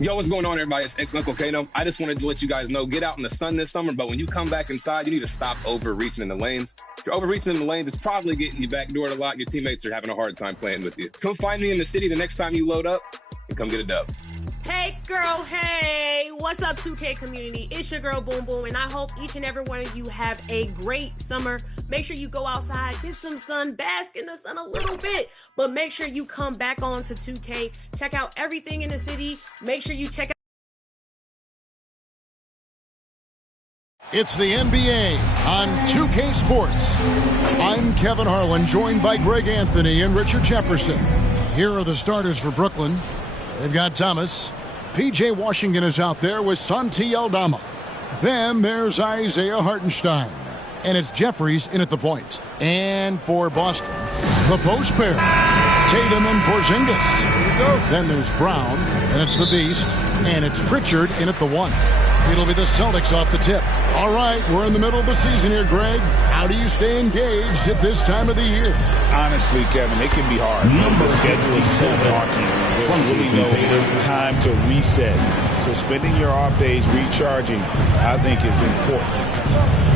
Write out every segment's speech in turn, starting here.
Yo, what's going on, everybody? It's Uncle Kano. I just wanted to let you guys know, get out in the sun this summer, but when you come back inside, you need to stop overreaching in the lanes. If you're overreaching in the lanes, it's probably getting you backdoored a lot. Your teammates are having a hard time playing with you. Come find me in the city the next time you load up and come get a dub. Hey girl, hey, what's up 2K community? It's your girl Boom Boom, and I hope each and every one of you have a great summer. Make sure you go outside, get some sun, bask in the sun a little bit, but make sure you come back on to 2K. Check out everything in the city. Make sure you check out. It's the NBA on 2K Sports. I'm Kevin Harlan, joined by Greg Anthony and Richard Jefferson. Here are the starters for Brooklyn. They've got Thomas. P.J. Washington is out there with Santi Aldama. Then there's Isaiah Hartenstein. And it's Jeffries in at the point. And for Boston, the post pair, Tatum and Porzingis. Then there's Brown, and it's the Beast. And it's Pritchard in at the one. It'll be the Celtics off the tip. All right, we're in the middle of the season here, Greg. How do you stay engaged at this time of the year? Honestly, Kevin, it can be hard. The schedule is so daunting. There's really no time to reset. So spending your off days recharging, I think, is important.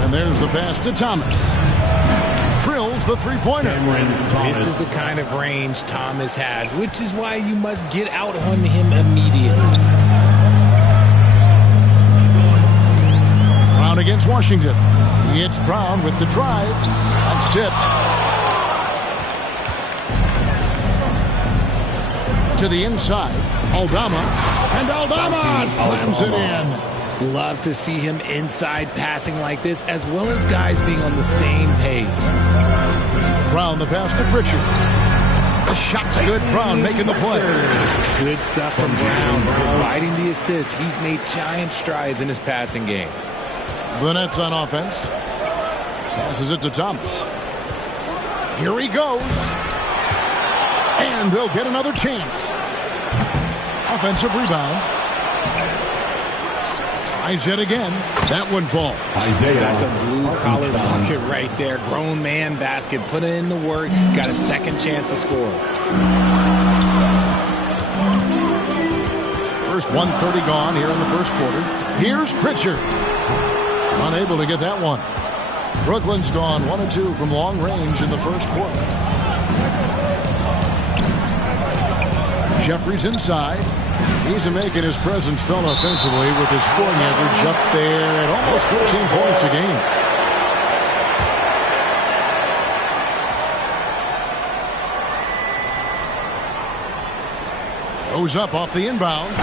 And there's the pass to Thomas. Drills the three-pointer. This is the kind of range Thomas has, which is why you must get out on him immediately. Brown against Washington. It's Brown with the drive. That's tipped. To the inside. Aldama. And Aldama slams it in. Love to see him inside passing like this, as well as guys being on the same page. Brown the pass to Pritchard. The shot's good. Brown making the play. Good stuff from Brown. Providing the assist. He's made giant strides in his passing game. The Nets on offense. Passes it to Thomas. Here he goes. And they'll get another chance. Offensive rebound. Tries it again. That one falls. That's a blue-collar bucket right there. Grown man basket. Put in the work. Got a second chance to score. First 1:30 gone here in the first quarter. Here's Pritchard. Unable to get that one. Brooklyn's gone 1 of 2 from long range in the first quarter. Jeffries inside. He's making his presence felt offensively with his scoring average up there at almost 13 points a game. Goes up off the inbound.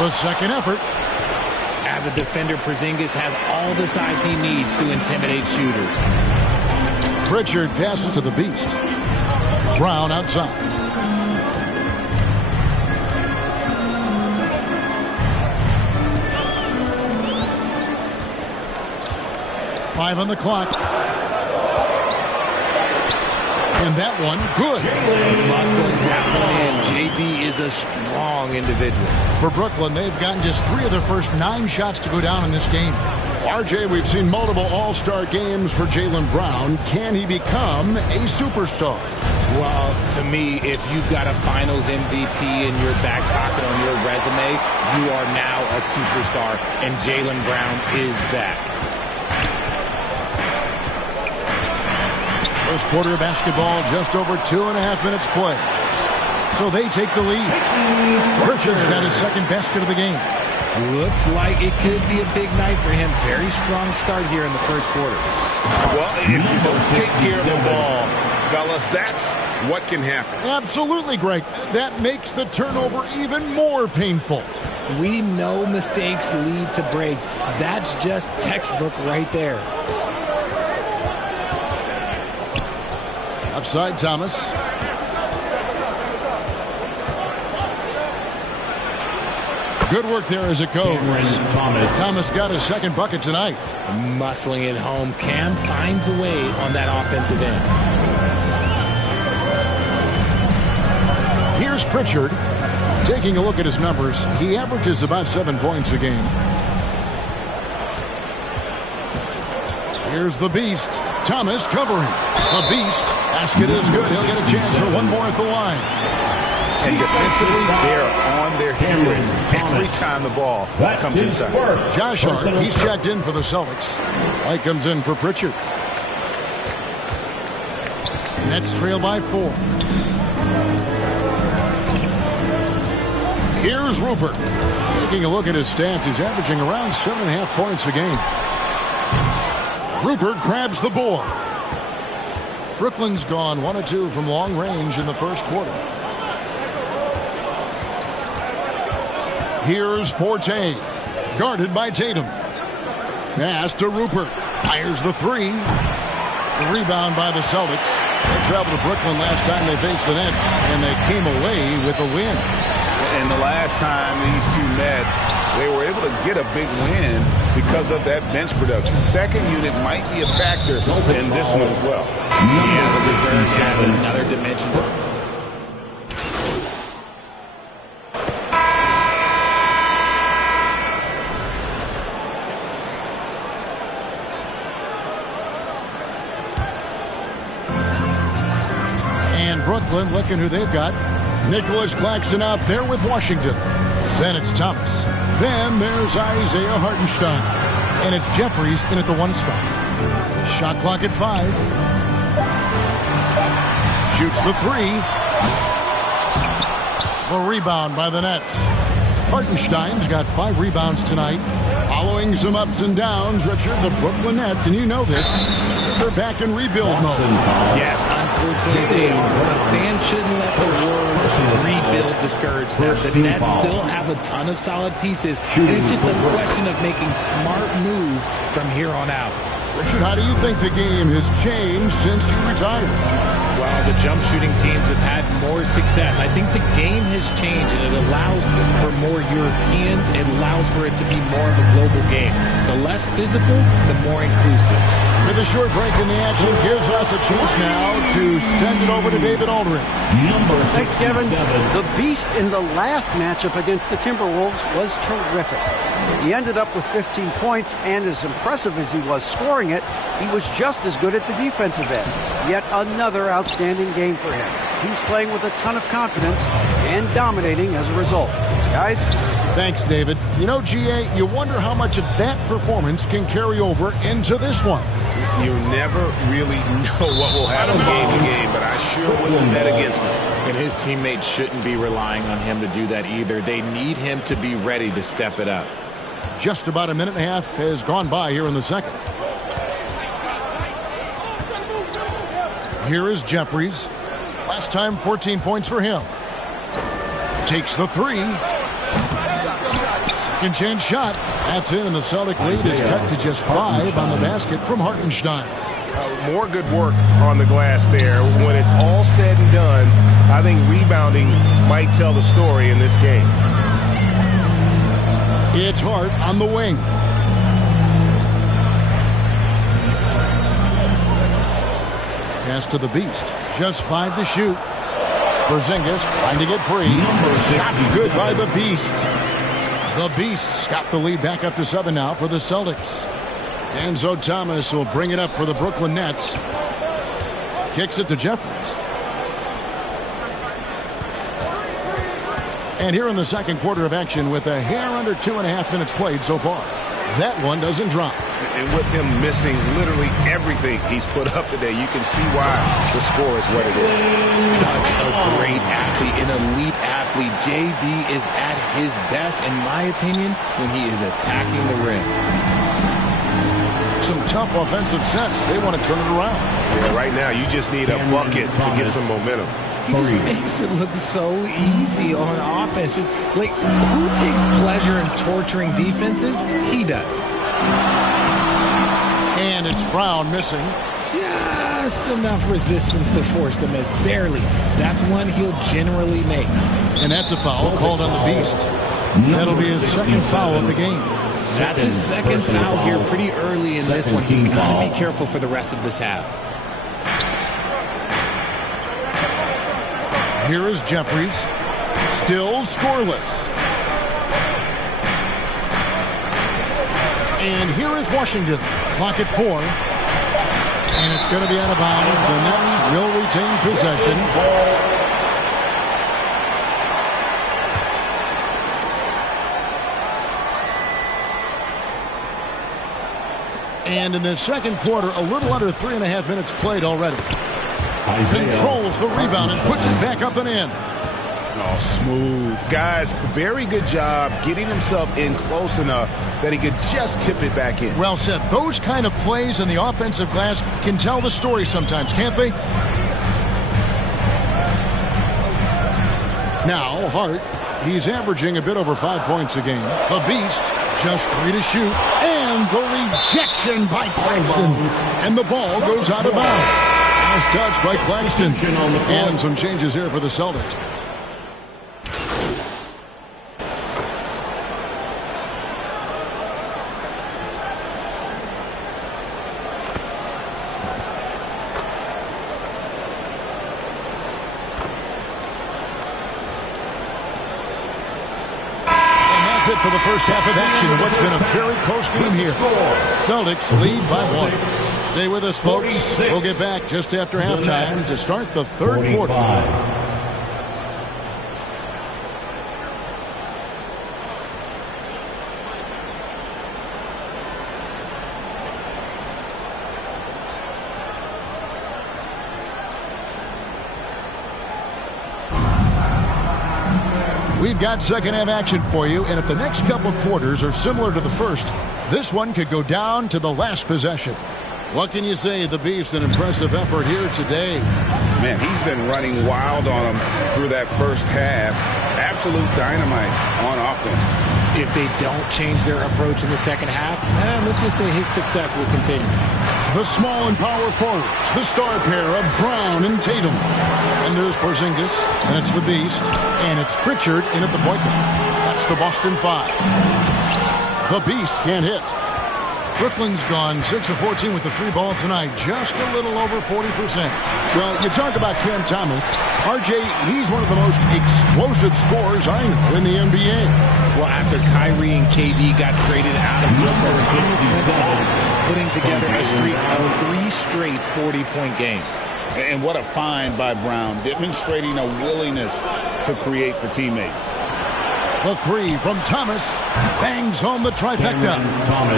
The second effort. As a defender, Porzingis has all the size he needs to intimidate shooters. Pritchard passes to the Beast. Brown outside. Five on the clock. And that one, good. Muscling that one in. JB is a strong individual. For Brooklyn, they've gotten just 3 of their first 9 shots to go down in this game. RJ, we've seen multiple all-star games for Jaylen Brown. Can he become a superstar? Well, to me, if you've got a finals MVP in your back pocket on your resume, you are now a superstar, and Jaylen Brown is that. First quarter of basketball, just over 2.5 minutes play. So they take the lead. Pritchard's got his second basket of the game. Looks like it could be a big night for him. Very strong start here in the first quarter. Well, if you don't take care of the ball, fellas, that's what can happen. Absolutely, Greg. That makes the turnover even more painful. We know mistakes lead to breaks. That's just textbook right there. Offside, Thomas. Good work there as it goes. Thomas got his second bucket tonight. Muscling it home. Cam finds a way on that offensive end. Here's Pritchard. Taking a look at his numbers, he averages about 7 points a game. Here's the Beast. Thomas covering. The Beast. Basket is good. He'll get a chance for one more at the line. And defensively, they're on their heels every time the ball comes inside. Josh Hart, he's checked in for the Celtics. White comes in for Pritchard. Nets trail by 4. Here's Rupert. Taking a look at his stats, he's averaging around 7.5 points a game. Rupert grabs the board. Brooklyn's gone 1 of 2 from long range in the first quarter. Here's Forte. Guarded by Tatum. Pass to Rupert. Fires the 3. The rebound by the Celtics. They traveled to Brooklyn last time they faced the Nets, and they came away with a win. And the last time these two met, they were able to get a big win because of that bench production. Second unit might be a factor in this one as well. Yeah, the reserves have another dimension. And Brooklyn looking who they've got. Nicholas Claxton out there with Washington. Then it's Thomas. Then there's Isaiah Hartenstein. And it's Jeffries in at the 1 spot. Shot clock at 5. Shoots the 3. The rebound by the Nets. Hartenstein's got 5 rebounds tonight. Following some ups and downs, Richard, the Brooklyn Nets, and you know this, they're back in rebuild mode. Yes, unfortunately, the fans shouldn't let the word rebuild discourage them. The Nets still have a ton of solid pieces, and it's just a question of making smart moves from here on out. Richard, how do you think the game has changed since you retired? Well, the jump shooting teams have had more success. I think the game has changed, and it allows for more Europeans. It allows for it to be more of a global game. The less physical, the more inclusive. With a short break in the action gives us a chance now to send it over to David Aldridge. Thanks, Kevin. The Beast in the last matchup against the Timberwolves was terrific. He ended up with 15 points, and as impressive as he was scoring it, he was just as good at the defensive end. Yet another outstanding game for him. He's playing with a ton of confidence and dominating as a result. Guys? Thanks, David. You know, GA, you wonder how much of that performance can carry over into this one. You never really know what will happen game to game, but I sure wouldn't bet against him. And his teammates shouldn't be relying on him to do that either. They need him to be ready to step it up. Just about a minute and a half has gone by here in the second. Here is Jeffries. Last time, 14 points for him. Takes the 3. Second chance shot. That's in, and the Celtic lead is cut to just 5 on the basket from Hartenstein. More good work on the glass there. When it's all said and done, I think rebounding might tell the story in this game. It's Hart on the wing. Pass to the Beast. Just 5 to shoot. Porzingis trying to get free. Shots good by the Beast. The Beasts got the lead back up to 7 now for the Celtics. Enzo Thomas will bring it up for the Brooklyn Nets. Kicks it to Jeffries. And here in the second quarter of action with a hair under 2.5 minutes played so far. That one doesn't drop. And with him missing literally everything he's put up today, you can see why the score is what it is. Such a great athlete, an elite athlete. JB is at his best, in my opinion, when he is attacking the rim. Some tough offensive sets. They want to turn it around. Yeah, right now you just need a bucket to get some momentum. He just makes it look so easy on offense. Like, who takes pleasure in torturing defenses? He does. And it's Brown missing. Just enough resistance to force the miss. Barely. That's one he'll generally make. And that's a foul called on the Beast. That'll be his second foul of the game. That's his second foul here pretty early in this one. He's got to be careful for the rest of this half. Here is Jeffries. Still scoreless. And here is Washington. Clock at 4. And it's going to be out of bounds. The Nets will retain possession. And in the second quarter, a little under 3.5 minutes played already. Controls the rebound and puts it back up and in. Oh, smooth. Guys, very good job getting himself in close enough that he could just tip it back in. Well said. Those kind of plays in the offensive glass can tell the story sometimes, can't they? Now, Hart, he's averaging a bit over 5 points a game. The Beast, just 3 to shoot. And the rejection by Claxton. And the ball goes out of bounds. Nice touch by Claxton. And some changes here for the Celtics. It for the first half of action. What's been a very close game here. Celtics lead by 1. Stay with us, folks. We'll get back just after halftime to start the third quarter. We've got second half action for you, and if the next couple quarters are similar to the first, this one could go down to the last possession. What can you say? The Beast, an impressive effort here today. Man, he's been running wild on them through that first half. Absolute dynamite on offense. If they don't change their approach in the second half, let's just say his success will continue. The small and power forwards, the star pair of Brown and Tatum. And there's Porzingis, and it's the Beast, and it's Pritchard in at the point guard. That's the Boston 5. The Beast can't hit. Brooklyn's gone 6 of 14 with the 3 ball tonight, just a little over 40%. Well, you talk about Cam Thomas. RJ, he's one of the most explosive scorers I know in the NBA. Well, after Kyrie and KD got traded out of Brooklyn, Thomas went off, putting together a streak of 3 straight 40-point games. And what a find by Brown, demonstrating a willingness to create for teammates. The 3 from Thomas bangs home the trifecta.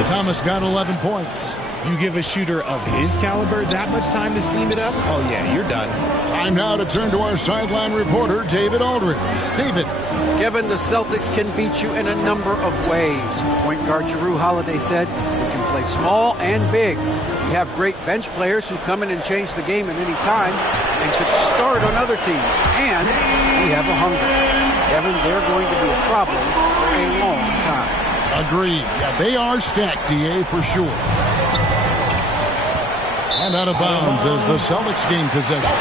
Thomas got 11 points. You give a shooter of his caliber that much time to seam it up? Oh, yeah, you're done. Time now to turn to our sideline reporter, David Aldridge. David. Kevin, the Celtics can beat you in a number of ways. Point guard Jrue Holiday said, "We can play small and big. We have great bench players who come in and change the game at any time and could start on other teams. And we have a hunger." Kevin, they're going to be a problem for a long time. Agreed. Yeah, they are stacked, DA, for sure. And out of bounds as the Celtics gain possession.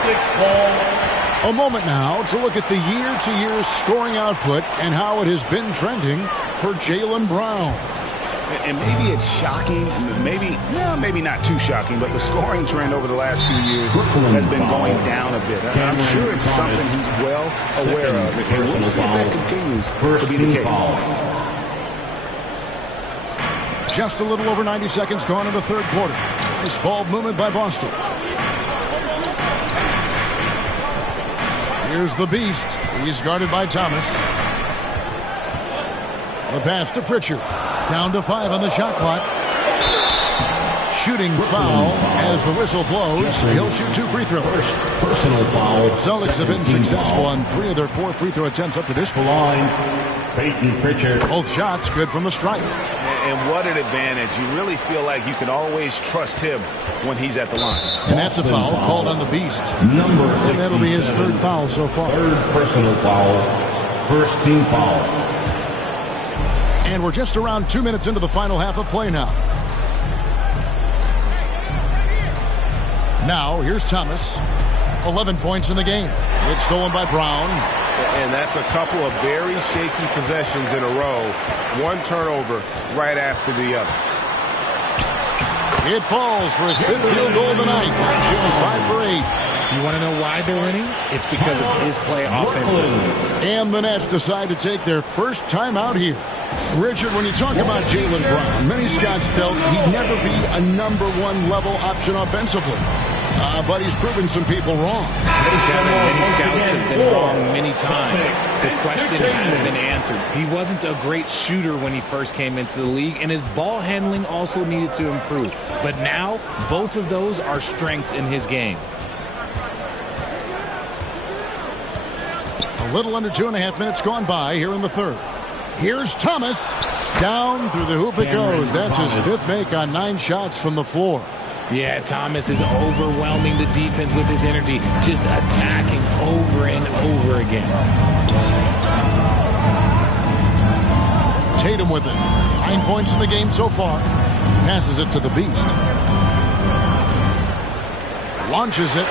A moment now to look at the year-to-year scoring output and how it has been trending for Jaylen Brown. And maybe it's shocking, maybe not too shocking, but the scoring trend over the last few years has been going down a bit. I'm sure it's something he's well aware of, and we'll see if that continues to be the case. Just a little over 90 seconds gone in the third quarter. Nice ball movement by Boston. Here's the Beast. He's guarded by Thomas. The pass to Pritchard. Down to 5 on the shot clock. Shooting foul as the whistle blows. He'll shoot 2 free throws. Personal foul. Celtics have been successful on 3 of their 4 free throw attempts up to this point. Peyton Pritchard. Both shots good from the stripe. And what an advantage. You really feel like you can always trust him when he's at the line. And that's a foul called on the Beast. Number 67. And that'll be his 3rd foul so far. 3rd personal foul. 1st team foul. And we're just around 2 minutes into the final half of play now. Now, here's Thomas. 11 points in the game. It's stolen by Brown. And that's a couple of very shaky possessions in a row. 1 turnover right after the other. It falls for his 5th field goal of the night. Shooting 5 for 8. You want to know why they're winning? It's because of his play offensively. And the Nets decide to take their first time out here. Richard, when you talk about Jaylen Brown, many scouts felt he'd never be a #1 level option offensively. But he's proven some people wrong. Many scouts have been wrong many times. The question has been answered. He wasn't a great shooter when he first came into the league, and his ball handling also needed to improve. But now, both of those are strengths in his game. A little under 2.5 minutes gone by here in the third. Here's Thomas. Down through the hoop it goes. That's his 5th make on 9 shots from the floor. Yeah, Thomas is overwhelming the defense with his energy, just attacking over and over again. Tatum with it. 9 points in the game so far. Passes it to the Beast. Launches it.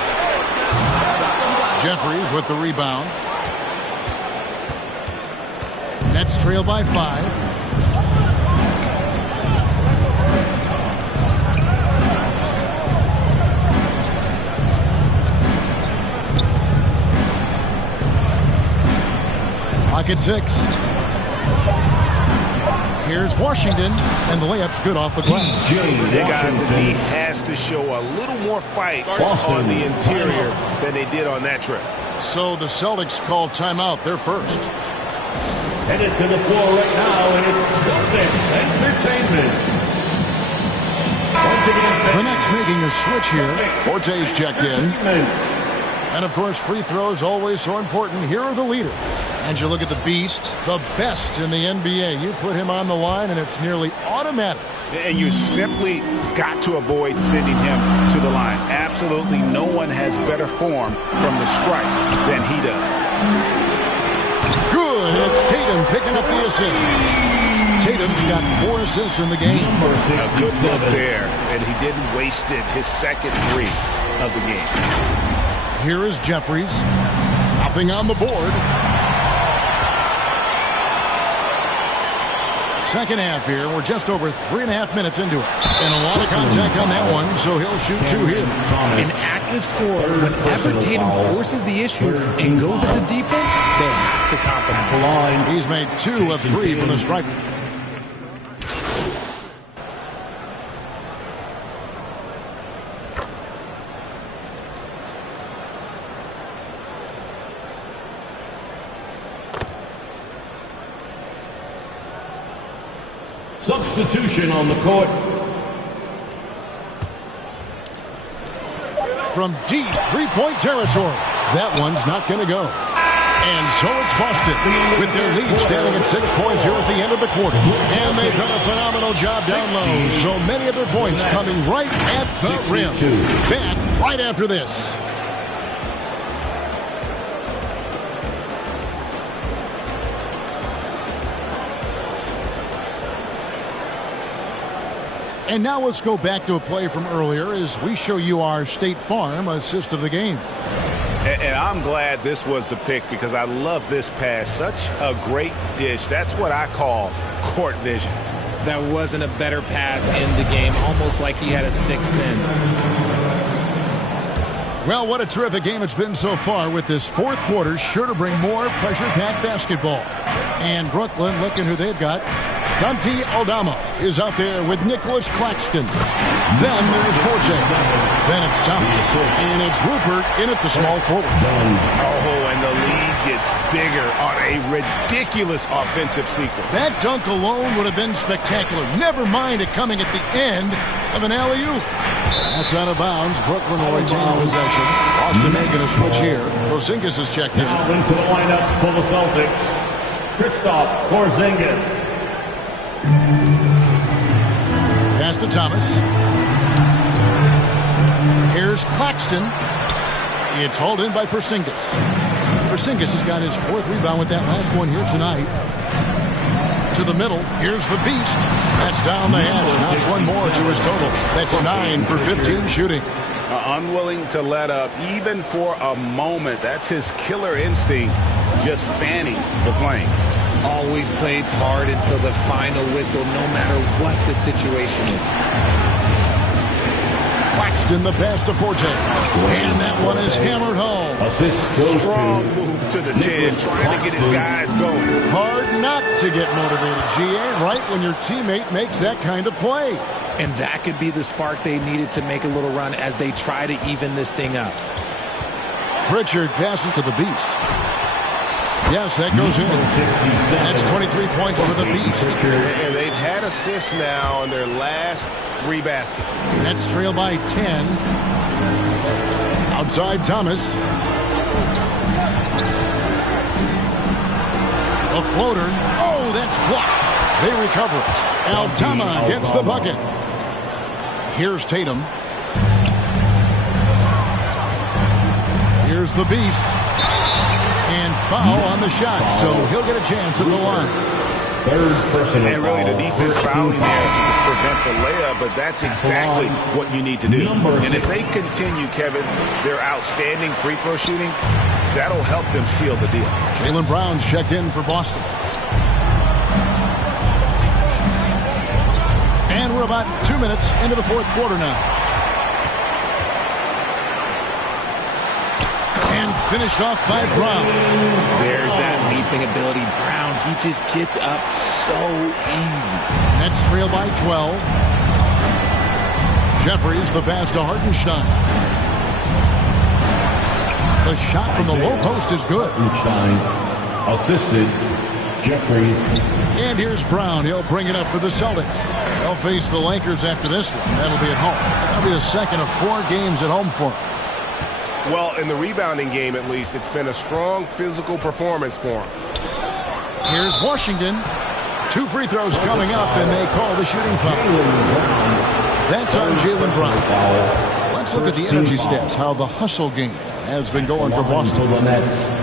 Jeffries with the rebound. Nets trail by 5. Clock at 6. Here's Washington, and the layup's good off the glass. The guys, the D has to show a little more fight on the interior than they did on that trip. So the Celtics call timeout. They're first. Headed to the floor right now, and it's Celtics Entertainment. Once again, The Nets making a switch here. Forte's checked in. And, of course, free throws always so important. Here are the leaders. And you look at the Beast, the best in the NBA. You put him on the line, and it's nearly automatic. And you simply got to avoid sending him to the line. Absolutely no one has better form from the stripe than he does. Good. It's Tatum picking up the assist. Tatum's got 4 assists in the game. A good look there, and he didn't waste it. His second 3 of the game. Here is Jeffries. Nothing on the board. Second half here. We're just over 3.5 minutes into it. And a lot of contact on that one, so he'll shoot 2 here. An active scorer, whenever Tatum forces the issue and goes at the defense, they have to compromise. He's made 2 of 3 from the stripe. substitution on the court. From deep three-point territory. That one's not going to go. And so it's Boston with their lead standing at 6 points here at the end of the quarter. And they've done a phenomenal job down low. So many of their points coming right at the rim. Back right after this. And now let's go back to a play from earlier as we show you our State Farm assist of the game. And I'm glad this was the pick because I love this pass. Such a great dish. That's what I call court vision. That wasn't a better pass in the game, almost like he had a sixth sense. Well, what a terrific game it's been so far with this fourth quarter. Sure to bring more pressure-packed basketball. And Brooklyn, looking who they've got. Santi Aldama is out there with Nicholas Claxton. Then there's Forte. Then it's Thomas. And it's Rupert in at the small forward. Oh, and the lead gets bigger on a ridiculous offensive sequence. That dunk alone would have been spectacular. Never mind it coming at the end of an alley-oop. That's out of bounds. Brooklyn will retain possession. Boston making a switch here. Porzingis is checked in. Now into the lineup for the Celtics, Kristaps Porzingis. Pass to Thomas. Here's Claxton. It's hauled in by Porzingis. Porzingis has got his fourth rebound with that last one here tonight. To the middle. Here's the Beast. That's down the hatch. Knocks one more to his total. That's 9 for 15 shooting. Unwilling to let up even for a moment. That's his killer instinct, just fanning the flame. Always plays hard until the final whistle, no matter what the situation is. Claxton the pass to Forte. And that one is hammered home. Strong move to the 10, trying to get his guys going. Hard not to get motivated, GA, right when your teammate makes that kind of play. And that could be the spark they needed to make a little run as they try to even this thing up. Pritchard passes to the Beast. Yes, that goes in. That's 23 points for the Beast. And they've had assists now on their last 3 baskets. Nets trail by 10. Outside Thomas. A floater. Oh, that's blocked. They recover it. Aldama gets the bucket. Here's Tatum. Here's the Beast. And foul on the shot, so he'll get a chance at the line. And really the defense fouling there to prevent the layup, but that's exactly what you need to do. And if they continue, Kevin, their outstanding free throw shooting, that'll help them seal the deal. Jaylen Brown's checked in for Boston. And we're about 2 minutes into the fourth quarter now. And finished off by Brown. There's that leaping ability. Brown, he just gets up so easy. Nets trail by 12. Jeffries the pass to Hartenstein. The shot from the low post is good. Hartenstein assisted Jeffries. And here's Brown. He'll bring it up for the Celtics. They'll face the Lakers after this one. That'll be at home. That'll be the second of 4 games at home for him. Well, in the rebounding game, at least, it's been a strong physical performance for him. Here's Washington. 2 free throws coming up, and they call the shooting foul. That's on Jaylen Brown. Let's look at the energy stats, how the hustle game has been going for Boston.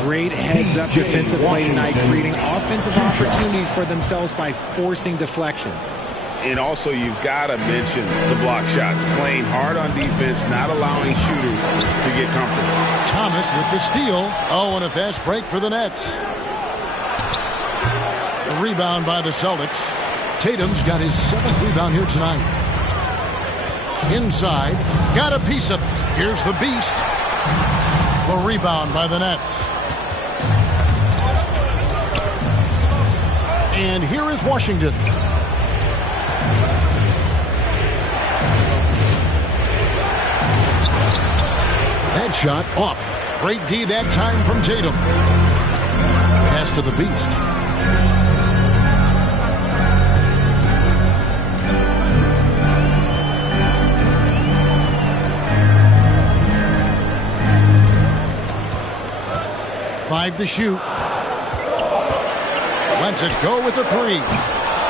Great heads-up defensive play tonight, creating offensive opportunities for themselves by forcing deflections. And also, you've got to mention the block shots. Playing hard on defense, not allowing shooters to get comfortable. Thomas with the steal. Oh, and a fast break for the Nets. A rebound by the Celtics. Tatum's got his 7th rebound here tonight. Inside. Got a piece of it. Here's the Beast. A rebound by the Nets. And here is Washington. That shot off. Great D that time from Tatum. Pass to the Beast. Five to shoot. Lets it go with the 3.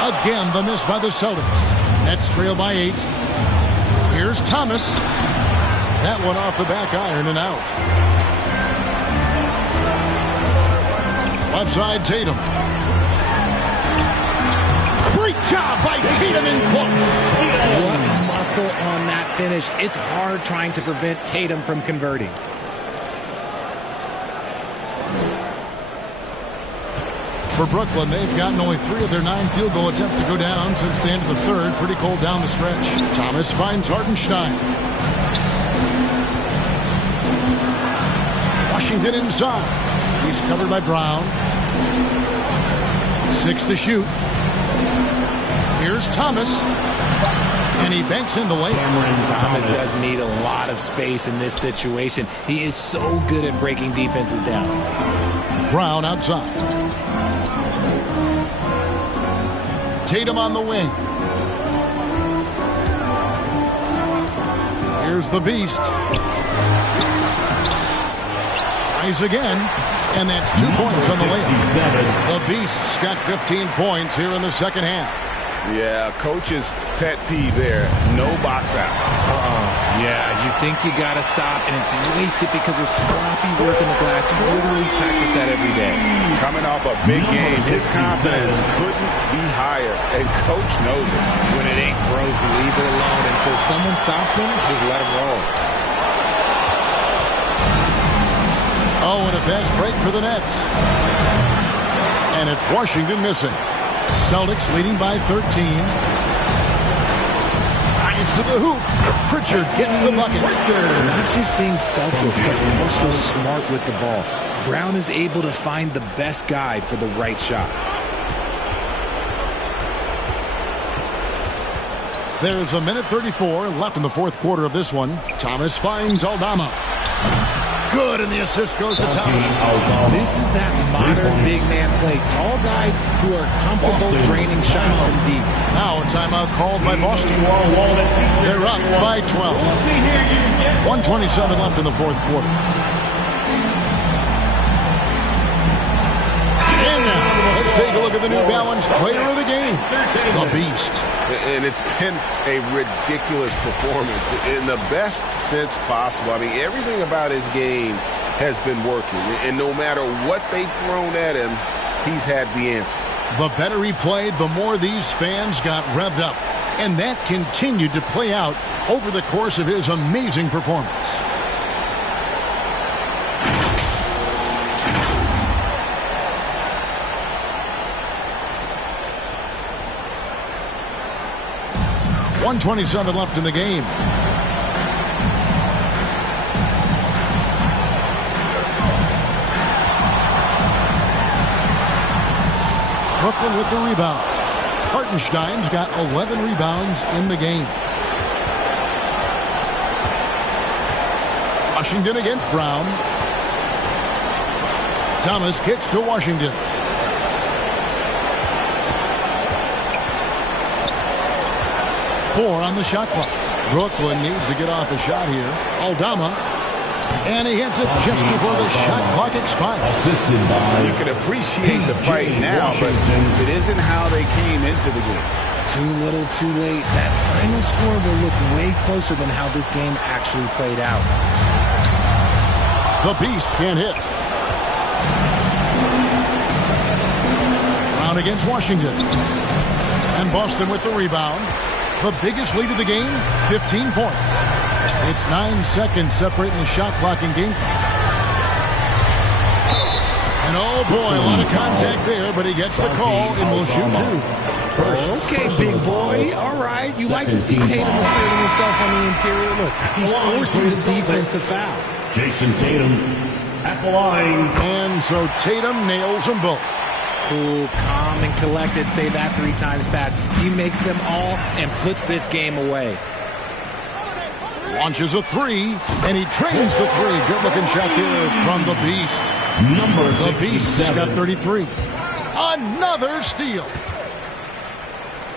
Again, the miss by the Celtics. Nets trail by 8. Here's Thomas. That one off the back iron and out. Left side, Tatum. Great job by Tatum in close. What muscle on that finish. It's hard trying to prevent Tatum from converting. For Brooklyn, they've gotten only 3 of their 9 field goal attempts to go down since the end of the third. Pretty cold down the stretch. Thomas finds Hartenstein. Washington inside. He's covered by Brown. 6 to shoot. Here's Thomas. And he banks in the layup. Thomas does need a lot of space in this situation. He is so good at breaking defenses down. Brown outside. Tatum on the wing. Here's the Beast. Tries again, and that's 2 points on the layup. The Beast's got 15 points here in the second half. Yeah, coach's pet peeve there. No box out. Yeah, you think you got to stop, and it's wasted because of sloppy work in the glass. You literally practice that every day. Coming off a big game, his confidence couldn't be higher, and coach knows it. When it ain't broke, leave it alone. Until someone stops him, just let him roll. Oh, and a fast break for the Nets. And it's Washington missing. Celtics leading by 13. Drives to the hoop. Pritchard gets the bucket. Not just being selfless, but also smart with the ball. Brown is able to find the best guy for the right shot. There's a minute 34 left in the fourth quarter of this one. Thomas finds Aldama. Good, and the assist goes to Thomas. This is that modern big man play. Tall guys who are comfortable draining shots from deep. Now a timeout called by Boston. They're up by 12. 1:27 left in the fourth quarter. And now, let's take a look at the New Balance player of the game, the Beast. And it's been a ridiculous performance in the best sense possible. I mean, everything about his game has been working. And no matter what they've thrown at him, he's had the answer. The better he played, the more these fans got revved up. And that continued to play out over the course of his amazing performance. .127 left in the game. Brooklyn with the rebound. Hartenstein's got 11 rebounds in the game. Washington against Brown. Thomas kicks to Washington. Four on the shot clock. Brooklyn needs to get off a shot here. Aldama. And he hits it just before the shot clock expires. You can appreciate the fight now, but it isn't how they came into the game. Too little, too late. That final score will look way closer than how this game actually played out. The Beast can't hit. Brown against Washington. And Boston with the rebound. The biggest lead of the game, 15 points. It's 9 seconds separating the shot clock and game clock. And oh boy, a lot of contact there, but he gets the call and will shoot two. Okay, big boy. All right. You like to see Tatum asserting himself on the interior. Look, he's forcing the defense to foul. Jason Tatum at the line. And so Tatum nails them both. Cool, calm, and collected. Say that 3 times fast. He makes them all and puts this game away. Launches a three, and he trains the three. Good-looking shot there from the Beast. The Beast's got 33. Another steal.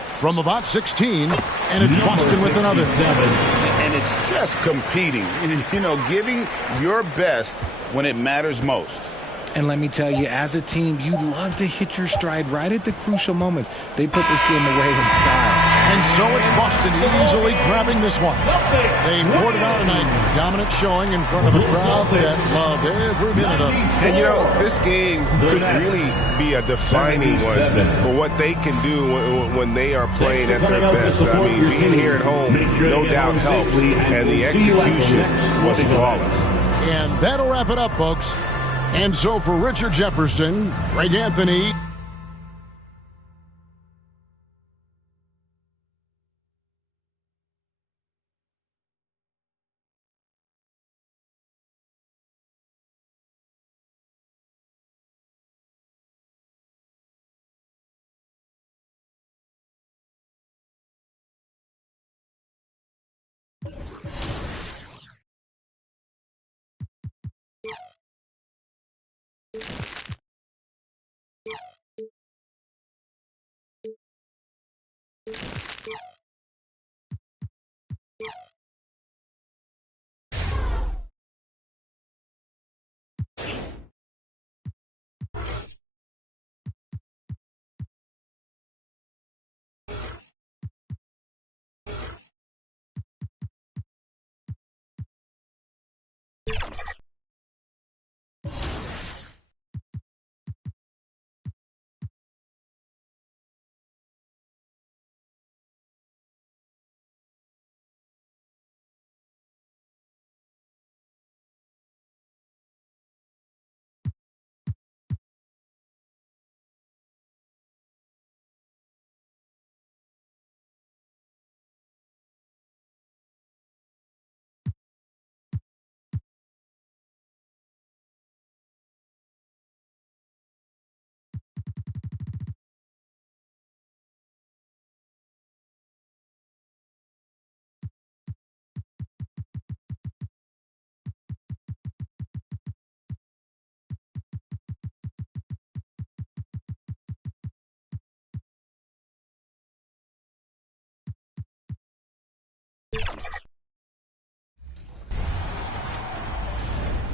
From about 16, and it's Boston with another. And it's just competing, you know, giving your best when it matters most. And let me tell you, as a team, you love to hit your stride right at the crucial moments. They put this game away in style. And so it's Boston easily grabbing this one. They poured it out tonight. Dominant showing in front of a crowd that loved every minute of it. And, you know, this game could really be a defining one for what they can do when they are playing at their best. I mean, being here at home no doubt helps. And the execution was flawless. And that'll wrap it up, folks. And so for Richard Jefferson, Greg Anthony.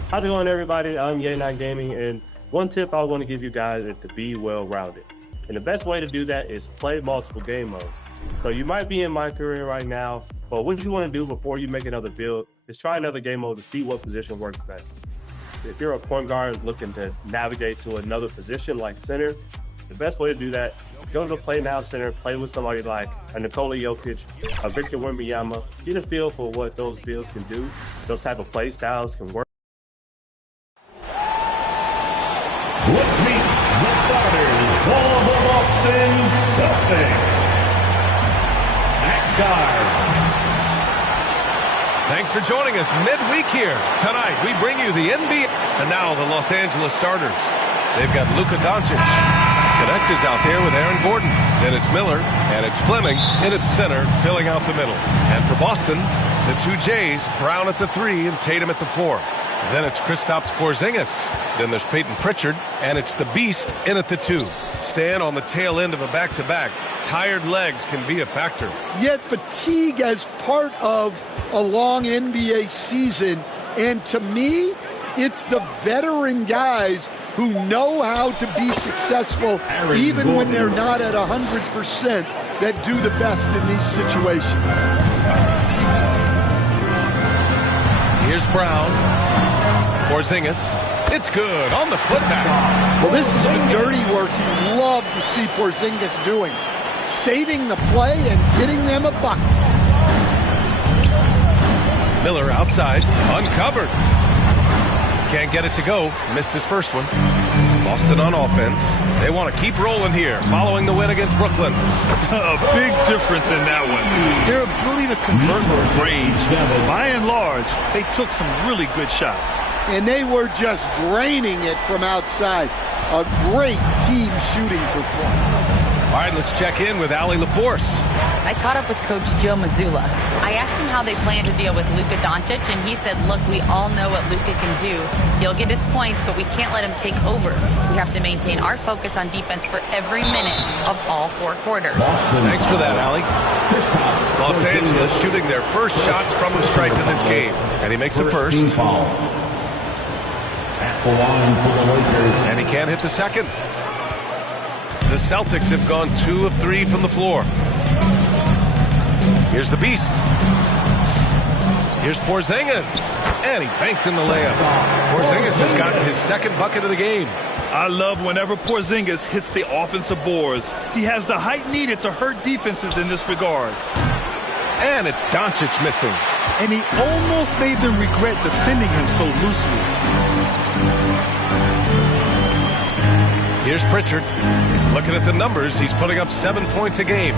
How's it going, everybody? I'm Yay9 Gaming, and one tip I want to give you guys is to be well-rounded. And the best way to do that is play multiple game modes. So you might be in my career right now, but what you want to do before you make another build is try another game mode to see what position works best. If you're a point guard looking to navigate to another position like center, the best way to do that, go to the Play Now Center, play with somebody like a Nikola Jokic, a Victor Wembanyama, get a feel for what those builds can do, those type of play styles can work. Let's meet the starters for the Boston Celtics. At guard. Thanks for joining us midweek here. Tonight, we bring you the NBA. And now the Los Angeles starters. They've got Luka Doncic. Connect is out there with Aaron Gordon. Then it's Miller, and it's Fleming in at center, filling out the middle. And for Boston, the two J's, Brown at the 3 and Tatum at the 4. Then it's Kristaps Porzingis. Then there's Peyton Pritchard, and it's the Beast in at the 2. Stan on the tail end of a back-to-back. Tired legs can be a factor. Yet fatigue as part of a long NBA season, and to me, it's the veteran guys who know how to be successful even when they're not at 100% that do the best in these situations. Here's Brown. Porzingis. It's good on the putback. Well, this is the dirty work you love to see Porzingis doing. Saving the play and getting them a bucket. Miller outside, uncovered. Can't get it to go. Missed his first one. Boston on offense. They want to keep rolling here, following the win against Brooklyn. A big difference in that one. Their ability to convert from range. By and large, they took some really good shots. And they were just draining it from outside. A great team shooting performance. All right, let's check in with Allie LaForce. I caught up with Coach Joe Mazzulla. I asked him how they plan to deal with Luka Doncic, and he said, look, we all know what Luka can do. He'll get his points, but we can't let him take over. We have to maintain our focus on defense for every minute of all 4 quarters. Thanks for that, Allie. Los Angeles shooting their first shots from the stripe in this game, and he makes the first. At the line for the Lakers. And he can't hit the second. The Celtics have gone 2 of 3 from the floor. Here's the Beast. Here's Porzingis. And he banks in the layup. Porzingis has gotten his second bucket of the game. I love whenever Porzingis hits the offensive boards. He has the height needed to hurt defenses in this regard. And it's Doncic missing. And he almost made them regret defending him so loosely. Here's Pritchard. Looking at the numbers, he's putting up 7 points a game.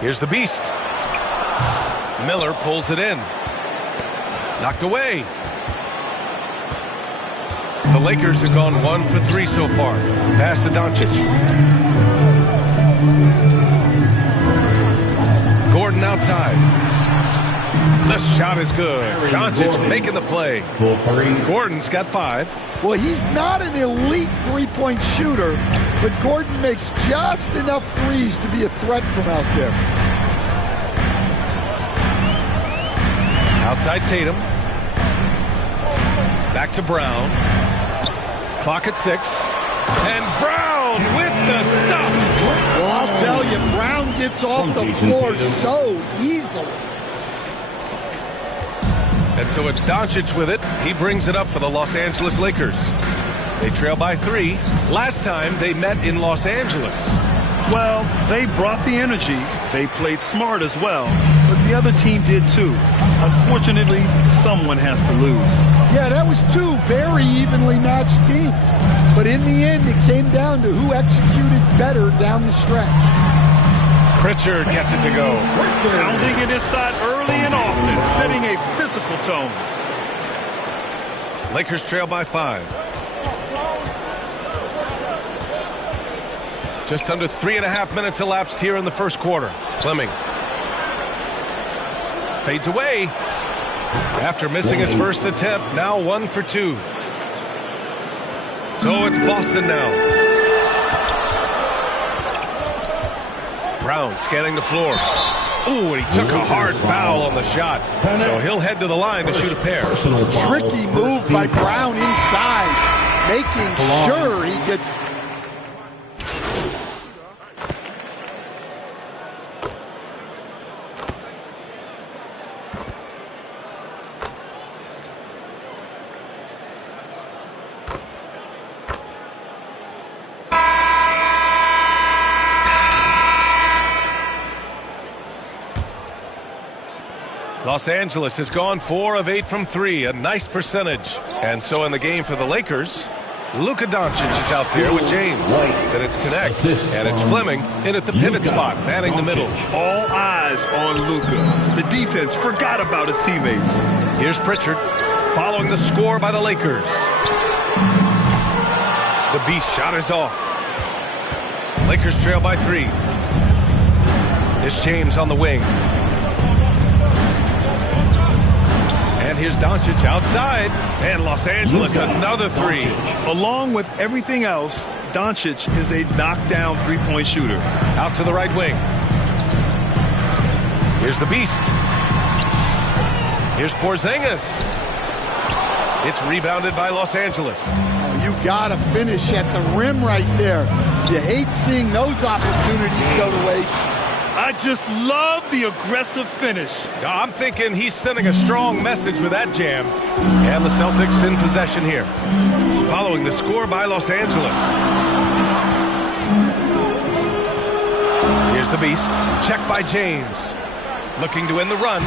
Here's the Beast. Miller pulls it in. Knocked away. The Lakers have gone 1 for 3 so far. Pass to Doncic. Gordon outside. The shot is good. Doncic making the play. Gordon's got 5. Well, he's not an elite three-point shooter, but Gordon makes just enough threes to be a threat from out there. Outside Tatum. Back to Brown. Clock at 6. And Brown with the stuff. Well, I'll tell you, Brown gets off the floor so easily. And so it's Doncic with it. He brings it up for the Los Angeles Lakers. They trail by 3. Last time they met in Los Angeles. Well, they brought the energy. They played smart as well. But the other team did too. Unfortunately, someone has to lose. Yeah, that was 2 very evenly matched teams. But in the end, it came down to who executed better down the stretch. Pritchard gets it to go. Pounding it inside early and often, setting a physical tone. Lakers trail by 5. Just under 3.5 minutes elapsed here in the first quarter. Fleming fades away after missing his first attempt. Now 1 for 2. So it's Boston now. Brown scanning the floor. Ooh, and he took a hard foul on the shot. So he'll head to the line to shoot a pair. Tricky move by Brown inside, making sure he gets... Los Angeles has gone 4 of 8 from 3, a nice percentage. And so in the game for the Lakers, Luka Doncic is out there with James. Then it's Connect, and it's Fleming in at the pivot spot, manning the middle. All eyes on Luka. The defense forgot about his teammates. Here's Pritchard, following the score by the Lakers. The Beast shot is off. Lakers trail by 3. It's James on the wing. And here's Doncic outside. And Los Angeles, another 3. Along with everything else, Doncic is a knockdown three-point shooter. Out to the right wing. Here's the Beast. Here's Porzingis. It's rebounded by Los Angeles. Oh, you got to finish at the rim right there. You hate seeing those opportunities go to waste. I just love the aggressive finish. I'm thinking he's sending a strong message with that jam. And the Celtics in possession here. Following the score by Los Angeles. Here's the Beast. Check by James. Looking to win the run.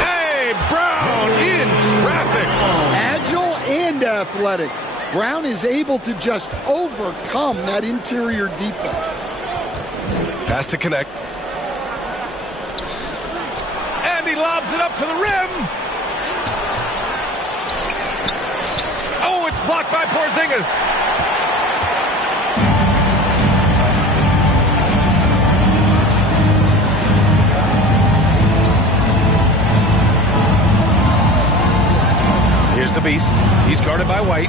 Hey, Brown in traffic. Agile and athletic. Brown is able to just overcome that interior defense. Pass to Connect. And he lobs it up to the rim. Oh, it's blocked by Porzingis. Here's the Beast. He's guarded by White.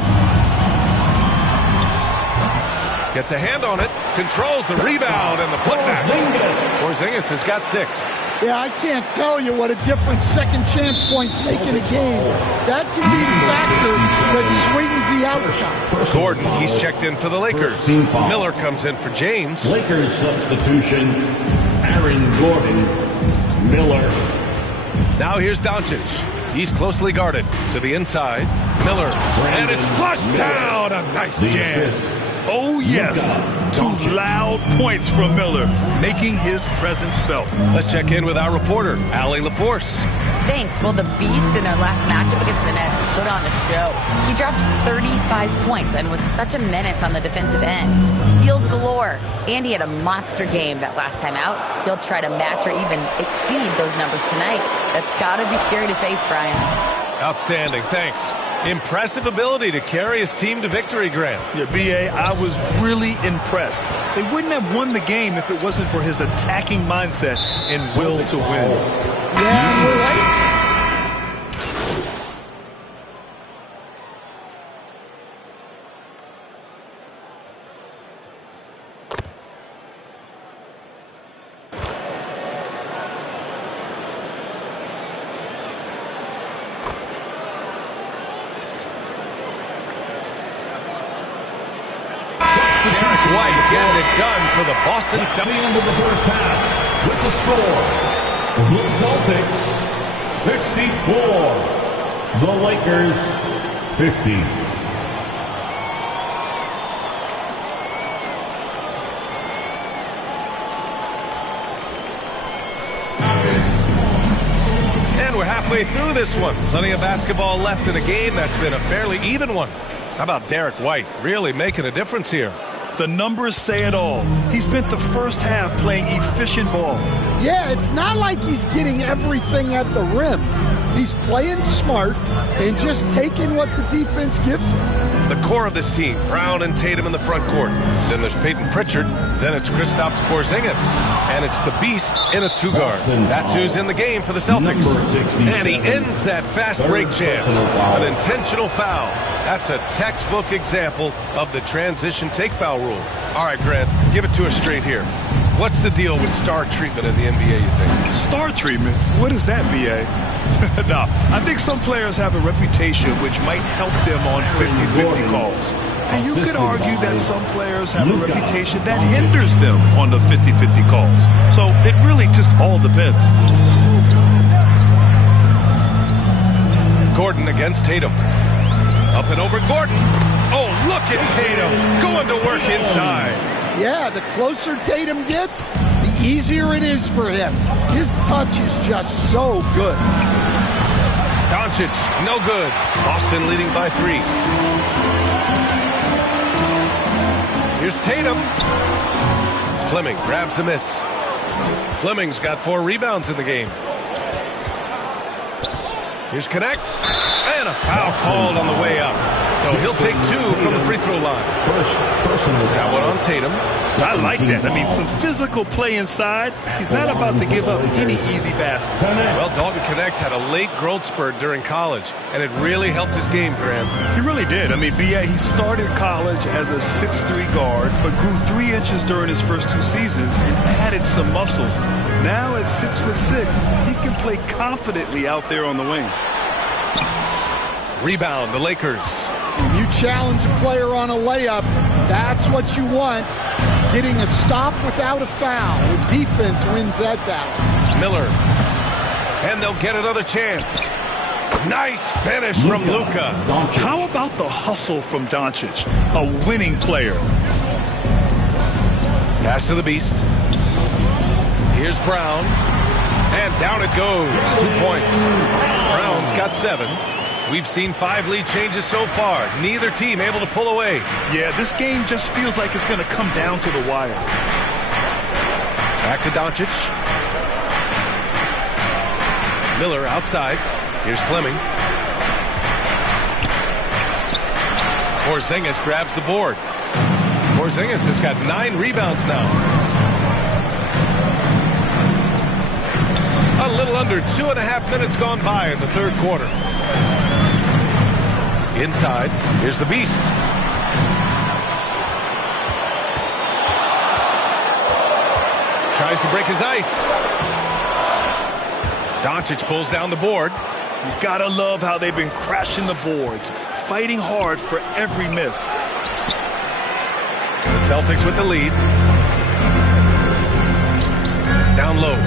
Gets a hand on it. Controls the rebound and the putback. Porzingis has got 6. Yeah, I can't tell you what a difference second chance points make in a game. That can be the factor that swings the outcome. Gordon, he's checked in for the Lakers. Miller comes in for James. Lakers substitution, Aaron Gordon, Miller. Now here's Doncic. He's closely guarded to the inside. Miller, and it's flushed down. A nice jam. Oh, yes. 2 loud points from Miller, making his presence felt. Let's check in with our reporter, Allie LaForce. Thanks. Well, the Beast in their last matchup against the Nets put on a show. He dropped 35 points and was such a menace on the defensive end. Steals galore. And he had a monster game that last time out. He'll try to match or even exceed those numbers tonight. That's got to be scary to face, Brian. Outstanding. Thanks. Impressive ability to carry his team to victory, Grant. Yeah, B.A., I was really impressed. They wouldn't have won the game if it wasn't for his attacking mindset and will to win. Yeah, you're right. White getting it done for the Boston Celtics. At the end of the first half, with the score, the Celtics 64, the Lakers 50. And we're halfway through this one. Plenty of basketball left in a game that's been a fairly even one. How about Derek White really making a difference here? The numbers say it all. He spent the first half playing efficient ball. Yeah, it's not like he's getting everything at the rim. He's playing smart and just taking what the defense gives him. The core of this team, Brown and Tatum in the front court. Then there's Peyton Pritchard. Then it's Kristaps Porzingis. And it's the Beast in a 2-guard. That's who's in the game for the Celtics. And he ends that fast break chance. An intentional foul. That's a textbook example of the transition take foul rule. All right, Grant, give it to us straight here. What's the deal with star treatment in the NBA, you think? Star treatment? What is that, B.A.? No, I think some players have a reputation which might help them on 50-50 calls. And you could argue that some players have a reputation that hinders them on the 50-50 calls. So it really just all depends. Gordon against Tatum. Up and over Gordon. Oh, look at Tatum going to work inside. Yeah, the closer Tatum gets, the easier it is for him. His touch is just so good. Doncic, no good. Boston leading by 3. Here's Tatum. Fleming grabs the miss. Fleming's got 4 rebounds in the game. Here's Connect. And a foul called on the way up. So he'll take 2 from the free throw line. That one on Tatum. I like that. I mean, some physical play inside. He's not about to give up any easy baskets. Well, Dalton Connect had a late growth spurt during college, and it really helped his game, Graham. He really did. I mean, B.A., he started college as a 6'3" guard, but grew 3 inches during his first 2 seasons and added some muscles. Now at 6'6", he can play confidently out there on the wing. Rebound, the Lakers. When you challenge a player on a layup, that's what you want. Getting a stop without a foul. The defense wins that battle. Miller. And they'll get another chance. Nice finish from Luka. How about the hustle from Doncic? A winning player. Pass to the Beast. Here's Brown. And down it goes. 2 points. Brown's got 7. We've seen 5 lead changes so far. Neither team able to pull away. Yeah, this game just feels like it's going to come down to the wire. Back to Doncic. Miller outside. Here's Fleming. Porzingis grabs the board. Porzingis has got 9 rebounds now. A little under 2.5 minutes gone by in the third quarter. Inside, here's the Beast. Tries to break his ice. Doncic pulls down the board. You gotta love how they've been crashing the boards, fighting hard for every miss. The Celtics with the lead. Down low.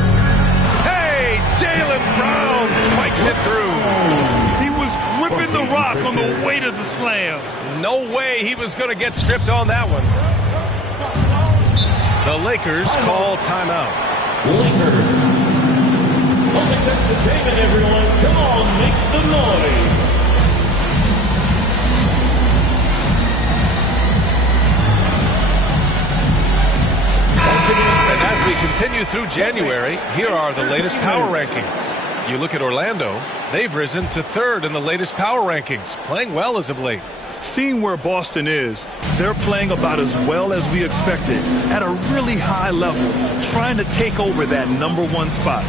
Hey, Jaylen Brown spikes it through. He was gripping the rock on the weight of the slam. No way he was going to get stripped on that one. The Lakers call timeout. Lakers. Public entertainment, everyone. Come on, make some noise. And as we continue through January, here are the latest power rankings. You look at Orlando, they've risen to 3rd in the latest power rankings, playing well as of late. Seeing where Boston is, they're playing about as well as we expected, at a really high level, trying to take over that #1 spot.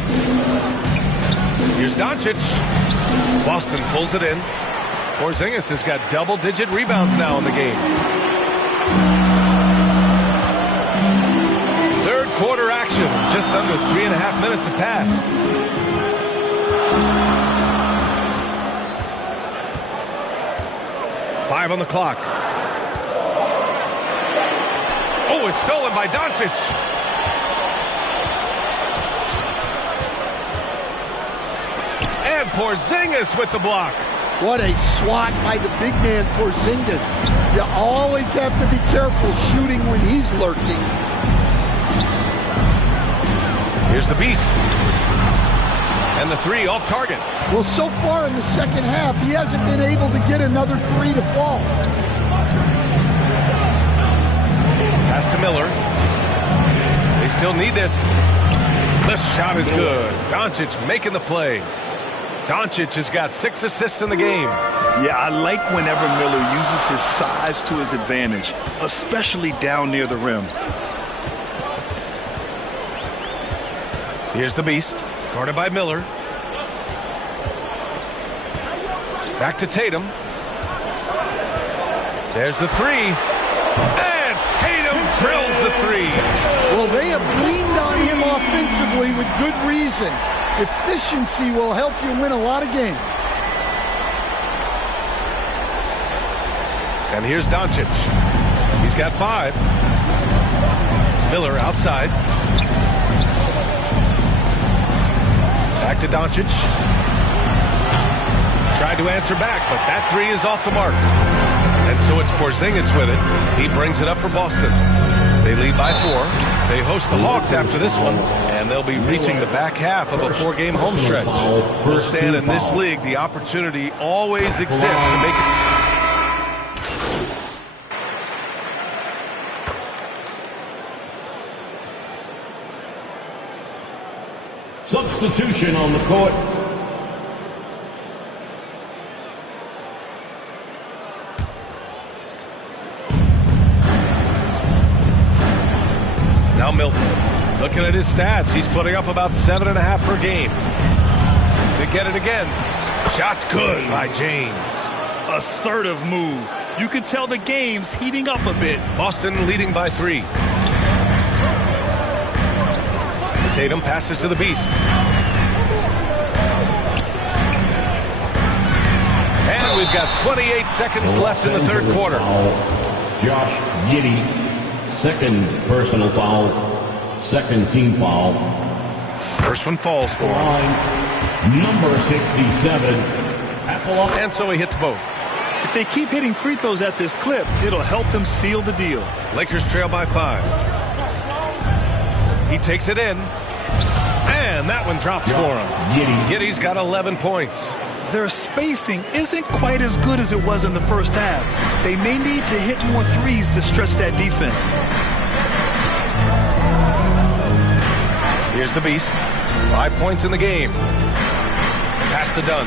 Here's Doncic. Boston pulls it in. Porzingis has got double-digit rebounds now in the game. Third quarter action, just under 3.5 minutes have passed. Five on the clock. Oh, it's stolen by Doncic. And Porzingis with the block. What a swat by the big man Porzingis. You always have to be careful shooting when he's lurking. Here's the Beast. And the 3 off target. Well, so far in the second half, he hasn't been able to get another 3 to fall. Pass to Miller. They still need this. The shot is good. Doncic making the play. Doncic has got 6 assists in the game. Yeah, I like whenever Miller uses his size to his advantage, especially down near the rim. Here's the Beast, guarded by Miller. Back to Tatum. There's the 3. And Tatum drills the 3. Well, they have have leaned on him offensively with good reason. Efficiency will help you win a lot of games. And here's Doncic. He's got 5. Miller outside. Back to Doncic. Tried to answer back, but that 3 is off the mark. And so it's Porzingis with it. He brings it up for Boston. They lead by 4. They host the Hawks after this one, and they'll be reaching the back half of a 4-game home stretch. Understand, in this league, the opportunity always exists to make it. Substitution on the court. Now Milton, looking at his stats, he's putting up about 7.5 per game. They get it again. Shot's good by James. Assertive move. You could tell the game's heating up a bit. Boston leading by 3. Tatum passes to the Beast. And we've got 28 seconds left in the third quarter. Josh Giddey, second personal foul, second team foul. First one falls for him. Number 67. And so he hits both. If they keep hitting free throws at this clip, it'll help them seal the deal. Lakers trail by 5. He takes it in. And that one drops for him. Giddey's got 11 points. Their spacing isn't quite as good as it was in the first half. They may need to hit more threes to stretch that defense. Here's the Beast. 5 points in the game. Pass to Dunn.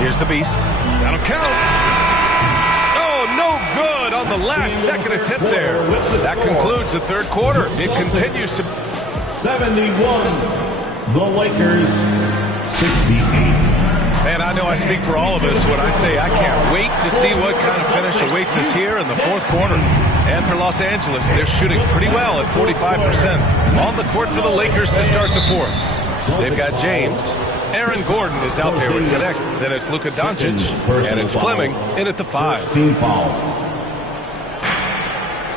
Here's the Beast. That'll count. Oh, no good on the last second attempt there. That concludes the third quarter. It continues to... 71. The Lakers, 68. Man, I know I speak for all of us when I say I can't wait to see what kind of finish awaits us here in the fourth quarter. And for Los Angeles, they're shooting pretty well at 45%. On the court for the Lakers to start the fourth. They've got James. Aaron Gordon is out there with Connect. Then it's Luka Doncic. And it's Fleming in at the 5.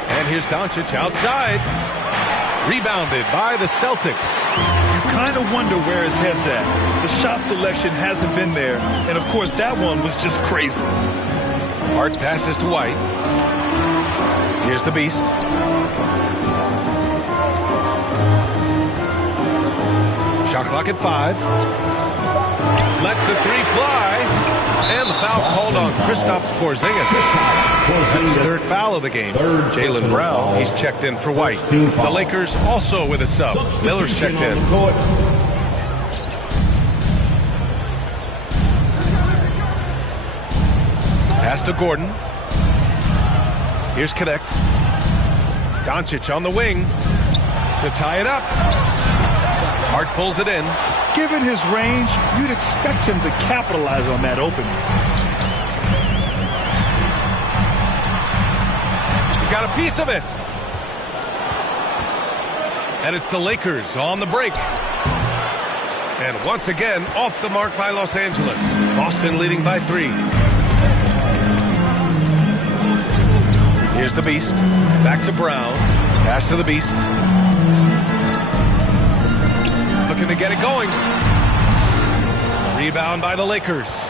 And here's Doncic outside. Rebounded by the Celtics. You kind of wonder where his head's at. The shot selection hasn't been there. And, of course, that one was just crazy. Hart passes to White. Here's the Beast. Shot clock at 5. Lets the 3 fly. And the foul called on Kristaps Porzingis. That's his third foul of the game. Jaylen Brown, he's checked in for White. The Lakers also with a sub. Miller's checked in. Pass to Gordon. Here's Connect. Doncic on the wing to tie it up. Hart pulls it in. Given his range, you'd expect him to capitalize on that opening. He got a piece of it. And it's the Lakers on the break. And once again, off the mark by Los Angeles. Boston leading by 3. Here's the Beast. Back to Brown. Pass to the Beast. Looking to get it going. Rebound by the Lakers.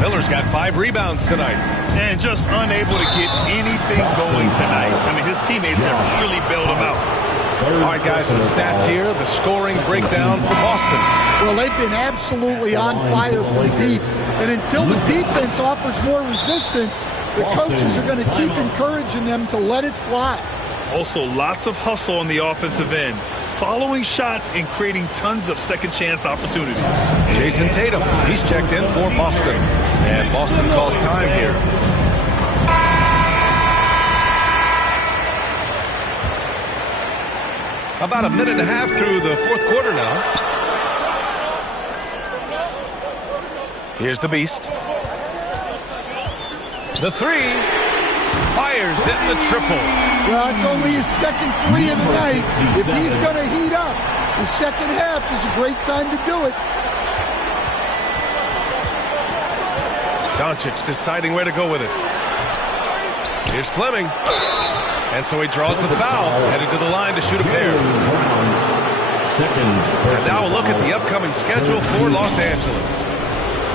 Miller's got 5 rebounds tonight. And just unable to get anything going tonight. I mean, his teammates have really bailed him out. All right, guys, some stats here. The scoring breakdown for Boston. Well, they've been absolutely on fire from deep. And until the defense offers more resistance, the coaches are going to keep encouraging them to let it fly. Also, lots of hustle on the offensive end. Following shots and creating tons of second chance opportunities. Jason Tatum, he's checked in for Boston. And Boston calls time here. About a minute and a half through the fourth quarter now. Here's the Beast. The 3. Fires in the triple. Well, it's only his second three of the night. If he's going to heat up, the second half is a great time to do it. Doncic deciding where to go with it. Here's Fleming. And so he draws the foul, headed to the line to shoot a pair. And now a look at the upcoming schedule for Los Angeles.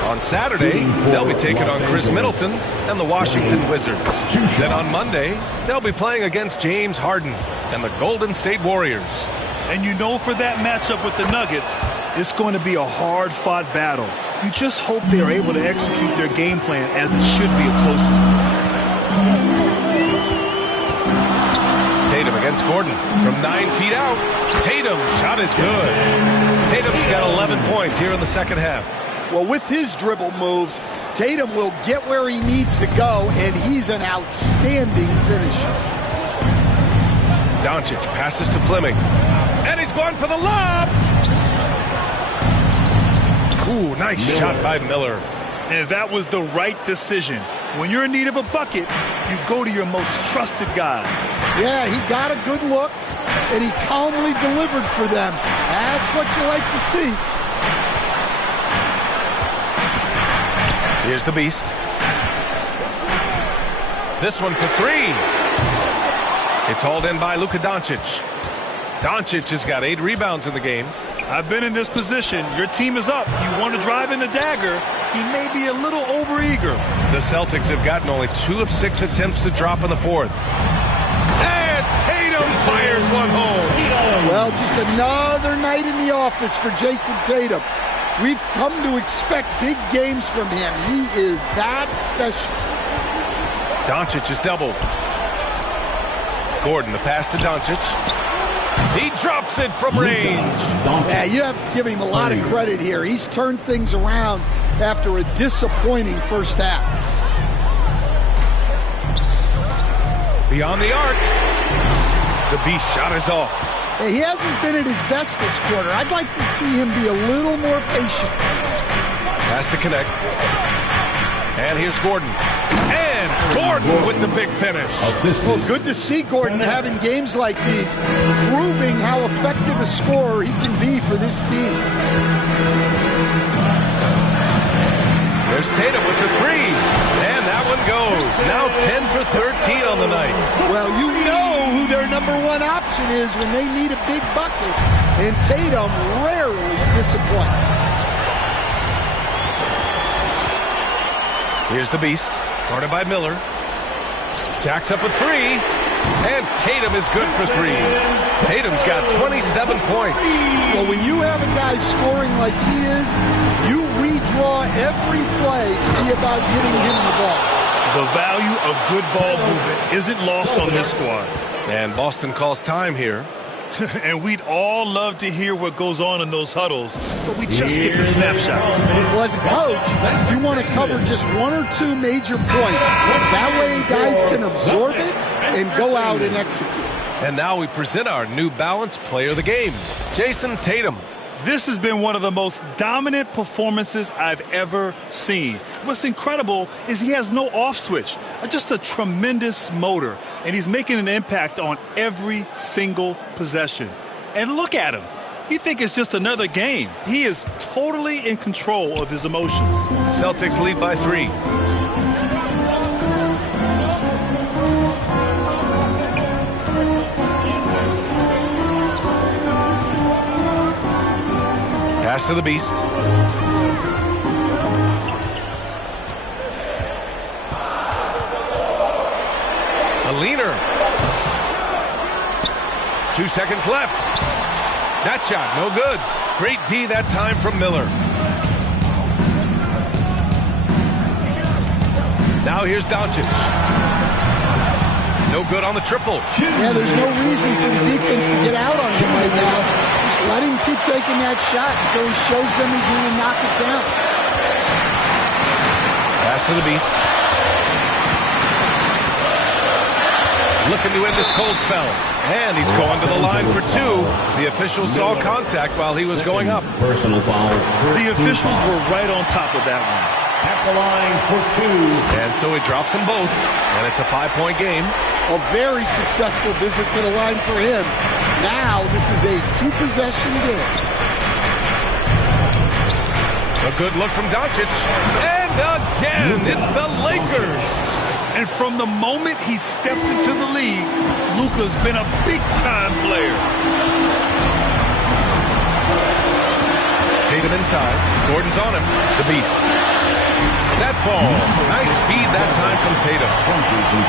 On Saturday, they'll be taking on Chris Middleton and the Washington Wizards. Then on Monday, they'll be playing against James Harden and the Golden State Warriors. And you know, for that matchup with the Nuggets, it's going to be a hard-fought battle. You just hope they are able to execute their game plan, as it should be a close one. Tatum against Gordon from 9 feet out. Tatum shot is good. Tatum's got 11 points here in the second half. Well, with his dribble moves, Tatum will get where he needs to go, and he's an outstanding finisher. Doncic passes to Fleming. And he's going for the lob. Ooh, nice shot by Miller. And that was the right decision. When you're in need of a bucket, you go to your most trusted guys. Yeah, he got a good look, and he calmly delivered for them. That's what you like to see. Here's the Beast. This one for three. It's hauled in by Luka Doncic. Doncic has got 8 rebounds in the game. I've been in this position. Your team is up. You want to drive in the dagger. He may be a little overeager. The Celtics have gotten only 2 of 6 attempts to drop in the fourth. And Tatum fires one home. Well, just another night in the office for Jason Tatum. We've come to expect big games from him. He is that special. Doncic is doubled. Gordon, the pass to Doncic. He drops it from range. Yeah, you have to give him a lot of credit here. He's turned things around after a disappointing first half. Beyond the arc. The Beast shot is off. He hasn't been at his best this quarter. I'd like to see him be a little more patient. Has to connect. And here's Gordon. And Gordon with the big finish. Well, good to see Gordon having games like these, proving how effective a scorer he can be for this team. There's Tatum with the three. And that one goes. Now 10 for 13 on the night. Well, you know who their number one option is when they need a big bucket. And Tatum rarely disappoints. Here's the Beast, guarded by Miller. Jacks up a three, and Tatum is good for 3. Tatum's got 27 points. Well, when you have a guy scoring like he is, you redraw every play to be about getting him the ball. The value of good ball movement isn't lost on this squad. And Boston calls time here. And we'd all love to hear what goes on in those huddles, but we just get the snapshots. Well, as a coach, you want to cover just 1 or 2 major points. That way guys can absorb it and go out and execute. And now we present our New Balance Player of the Game, Jason Tatum. This has been one of the most dominant performances I've ever seen. What's incredible is he has no off switch, just a tremendous motor, and he's making an impact on every single possession. And look at him. You think it's just another game. He is totally in control of his emotions. Celtics lead by 3. Pass to the Beast. A leaner. 2 seconds left. That shot, no good. Great D that time from Miller. Now here's Doncic. No good on the triple. Yeah, there's no reason for the defense to get out on him right now. Just let him keep taking that shot until he shows them he's going to knock it down. Pass to the Beast. Looking to end this cold spell. And he's going to the line for 2. The officials saw contact while he was going up. Personal foul. The officials were right on top of that one. at the line for 2. And so he drops them both, and it's a 5-point game. A very successful visit to the line for him. Now this is a 2-possession game. A good look from Doncic. And again, it's the Lakers. And from the moment he stepped into the league, Luka's been a big-time player. Tatum inside. Gordon's on him. The Beast. That falls. Nice feed that time from Tatum.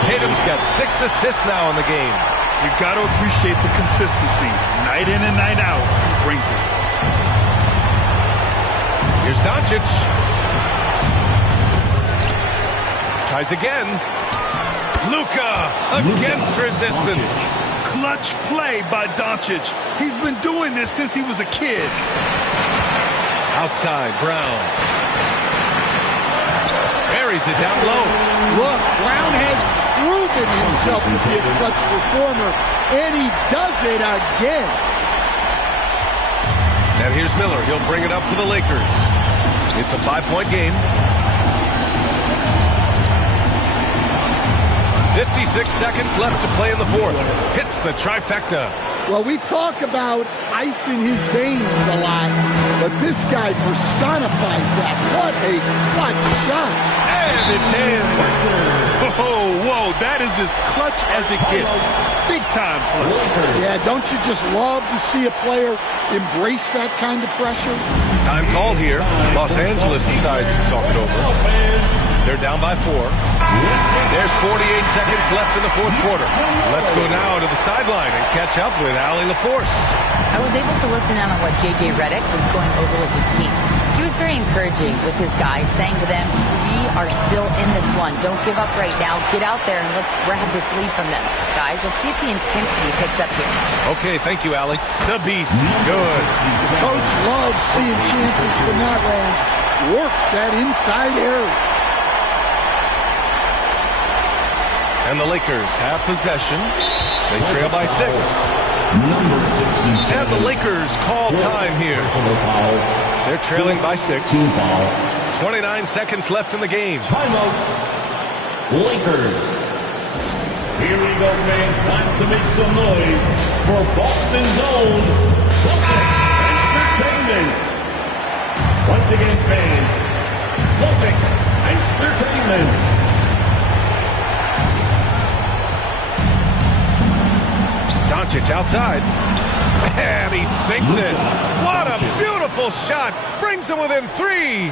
Tatum's got 6 assists now in the game. You got to appreciate the consistency. Night in and night out, he brings it. Here's Doncic. Tries again. Luka against resistance. Clutch play by Doncic. He's been doing this since he was a kid. Outside, Brown. Buries it down low. Look, Brown has proven himself to be a clutch performer, and he does it again. And here's Miller. He'll bring it up for the Lakers. It's a 5-point game. 56 seconds left to play in the fourth. Hits the trifecta. Well, we talk about ice in his veins a lot, but this guy personifies that. What a clutch shot. And it's in. Whoa, that is as clutch as it gets. Big time play. Yeah, don't you just love to see a player embrace that kind of pressure? Time called here. Los Angeles decides to talk it over. They're down by 4. There's 48 seconds left in the fourth quarter. Let's go now to the sideline and catch up with Allie LaForce. I was able to listen in on what J.J. Redick was going over with his team. He was very encouraging with his guys, saying to them, we are still in this one. Don't give up right now. Get out there and let's grab this lead from them. Guys, let's see if the intensity picks up here. Okay, thank you, Allie. The Beast. Good. Coach loves seeing chances from that range. Work that inside area. And the Lakers have possession. They trail by 6. And the Lakers call time here. They're trailing by 6. 29 seconds left in the game. Timeout. Lakers. Here we go, fans. Time to make some noise for Boston's own Celtics Entertainment. Once again, fans, Celtics Entertainment. Doncic outside. And he sinks it. What a beautiful shot. Brings him within 3.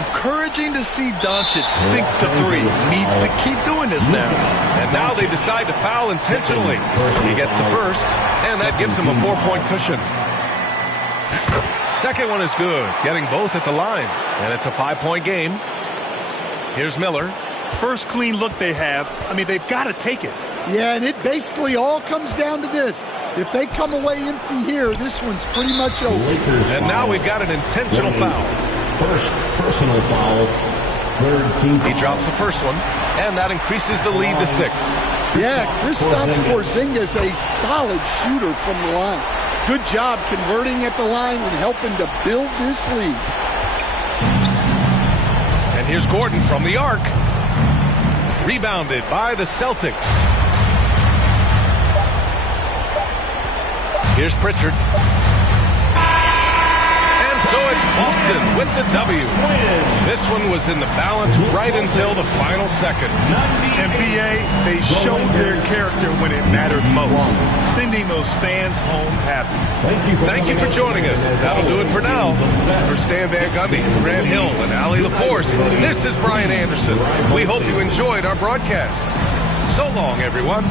Encouraging to see Doncic sink the 3. Needs to keep doing this now. And now they decide to foul intentionally. He gets the first, and that gives him a 4-point cushion. Second one is good, getting both at the line. And it's a 5-point game. Here's Miller. First clean look they have. I mean, they've got to take it. Yeah, and it basically all comes down to this. If they come away empty here, this one's pretty much over. And now we've got an intentional foul. First personal foul. Third team. He drops the first one, and that increases the lead to 6. Yeah, Kristaps Porzingis, a solid shooter from the line. Good job converting at the line and helping to build this lead. And here's Gordon from the arc. Rebounded by the Celtics. Here's Pritchard. And so it's Boston with the W. This one was in the balance right until the final seconds. NBA, they showed their character when it mattered most, sending those fans home happy. Thank you for joining us. That'll do it for now. For Stan Van Gundy, Grant Hill, and Allie LaForce, this is Brian Anderson. We hope you enjoyed our broadcast. So long, everyone.